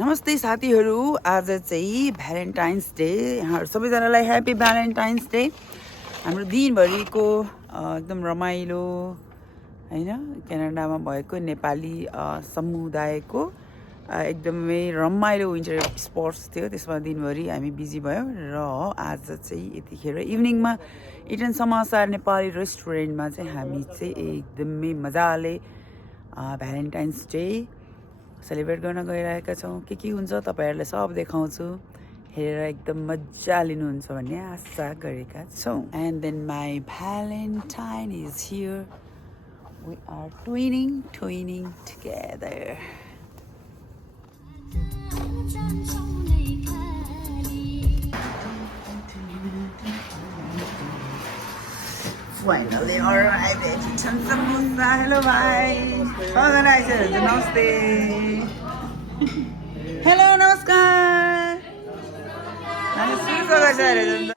नमस्ते साथीहरू, आज चाहिँ भ्यालेन्टाइन्स डे। यहाँहरू सबैजनालाई ह्याप्पी भ्यालेन्टाइन्स डे। हाम्रो दिनभरिको एकदम रमाइलो हैन, क्यानाडामा भएको नेपाली समुदायको एकदमै रमाइलो विन्टर स्पोर्ट्स थियो। त्यसमा दिनभरि हामी बिजी भयौँ र आज चाहिँ यतिखेर इभिनिङमा इटन समाचार नेपाली रेस्टुरेन्टमा चाहिँ हामी चाहिँ एकदमै मजाले भ्यालेन्टाइन्स डे सेलिब्रेट गर्न गइरहेका छौँ। के हुन्छ तपाईहरुलाई सब देखाउँछु, हेरेर एकदम मजा लिनुहुन्छ भन्ने आशा गरेका छौँ। And then my valentine is here, we are twinning together. Finally arrived at Chichen Samusa. Hello, bye. Organizers, namaste. Hello, namaskar. Namaste.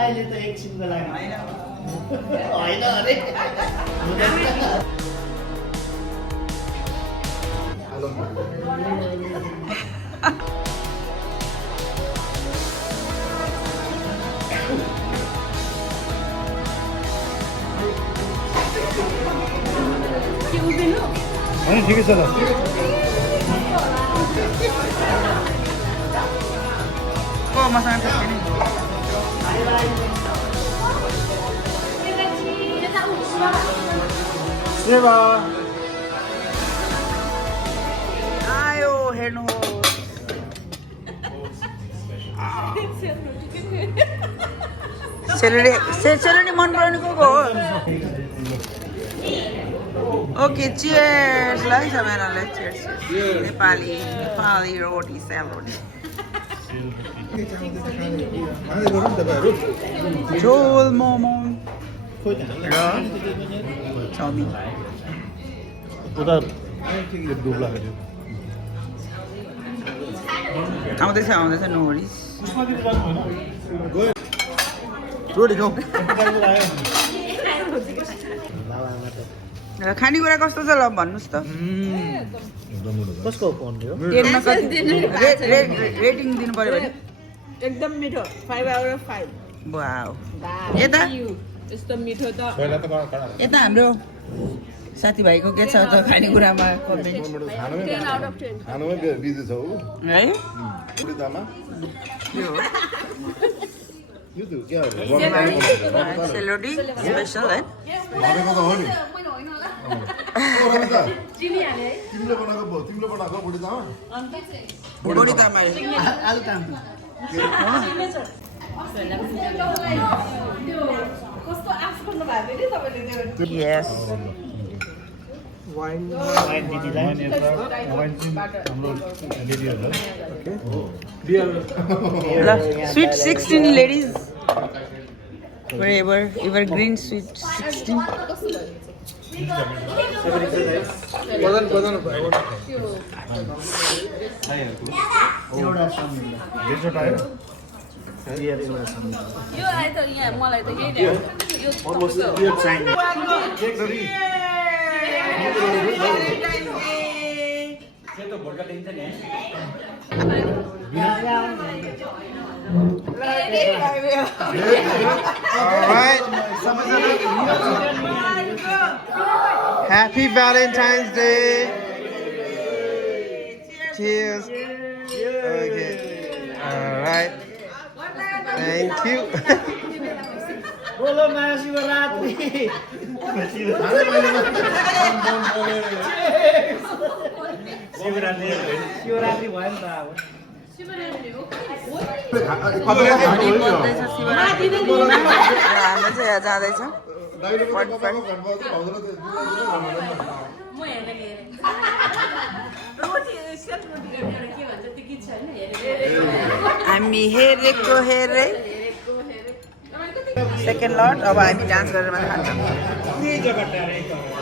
अहिले त एकछिनको लागि होइन अरे होइन ठिकै छ ल। मसँग सेवा आयो हेर्नुहोस्। सेलरोटी मन पराउने को हो? ओके, चियर्स ल सबैजनालाई। चियर्स। नेपाली रोटी सेलरोटी झोल मोमो र चाउमिन। उता डुब्ला आउँदैछ नो वरिज। रोटी खाऊ। खानेकुरा कस्तो छ ल भन्नुहोस् त। कसको फोन हो? रेटिङ दिनु पर्यो भने एकदम मिठो, 5/5। वाउ। यता यस्तो मिठो त यता हाम्रो साथीभाइको के छ त खानेकुरामा कमेन्ट 10/10। खानुमै बिजी छौ है? उडिदामा यो हो यो त के हो सेलरोटी स्पेसल है। भनेको त हो नि तिमीले बनाएको उडिदामा बुढी तामा आलु ताम यस। वाइन दिदीलाई ल sweet 16 ladies wherever evergreen sweet 16 एउटा समिल यो आए त यहाँ मलाई त यही ल्यायो। यो चाहिने Alright. Happy Valentine's Day. Cheers. Okay. Alright. Thank you. बोलो महाशिवरात्रि शिवरात्रि भयो नि त अब हामी चाहिँ यहाँ जाँदैछ। हामी हेरेको हेरे सेकेन्ड लट अब हामी डान्स गरेर मात्रै खान्छौँ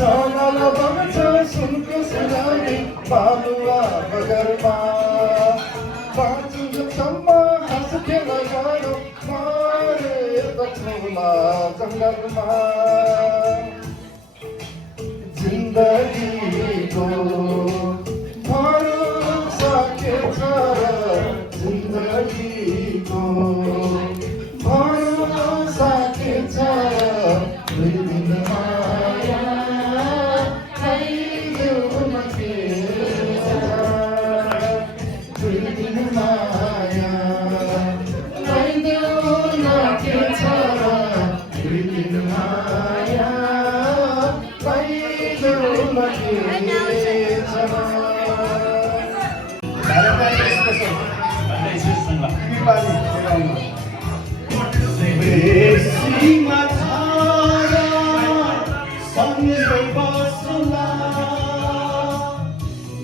सानल बग्छ सुनको सुनाउने बालुवा बगरमा 5 दिनसम्म हाँस खेल गरौँ मरेको ठुला जङ्गलमा जिन्दगीको भरोसा के छ जिन्दगीको भरोसा के छ दुई दिन माया खाइदेऊ के दुई दिन माया खाइदेऊ के छ दुई दिन माया खाइदेऊ के छ बेसीमा छाया सँगै बस्ला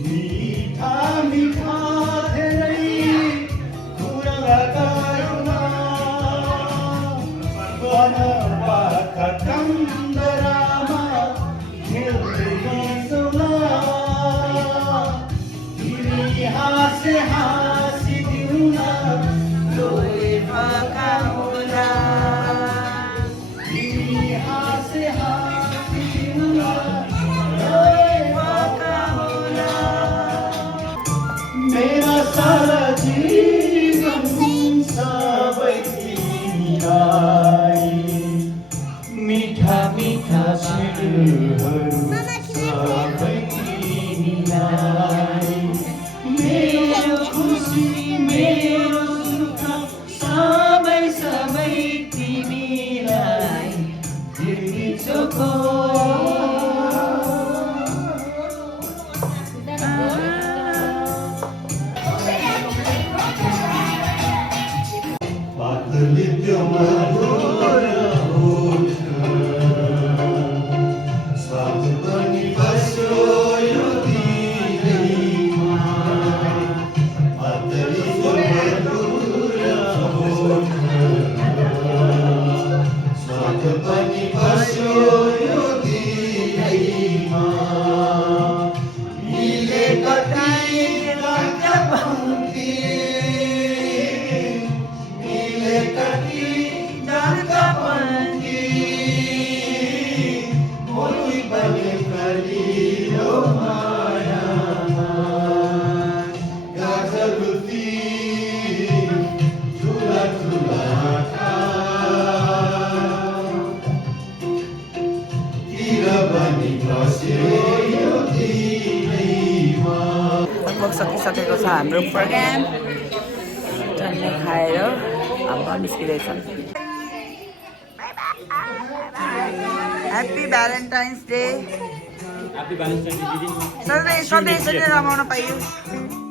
मिठा मिठा धेरै कुरा गरौँला वनपाका कन्दरामा खेल्दै बसौँला तिमी हाँसे हाँसिदिउँ न लोले भाका होला तिमी हाँसे हाँसिदिउँ न लोले भाका होला मेरा सारा जीवन सबै तिमीलाई मिठा मिठा स्मृतिहरू सबै तिमीलाई मेरो खुसी मेरो सुख सबै सबै तिमीलाई दिन्छको पातली त्यो मधुर होठ लगभग सकिसकेको छ हाम्रो प्रोग्राम टन्नै खाएर अब निस्किँदैछ ह्याप्पी भ्यालेन्टाइन्स डे सधैँ यसरी रमाउन पाइयो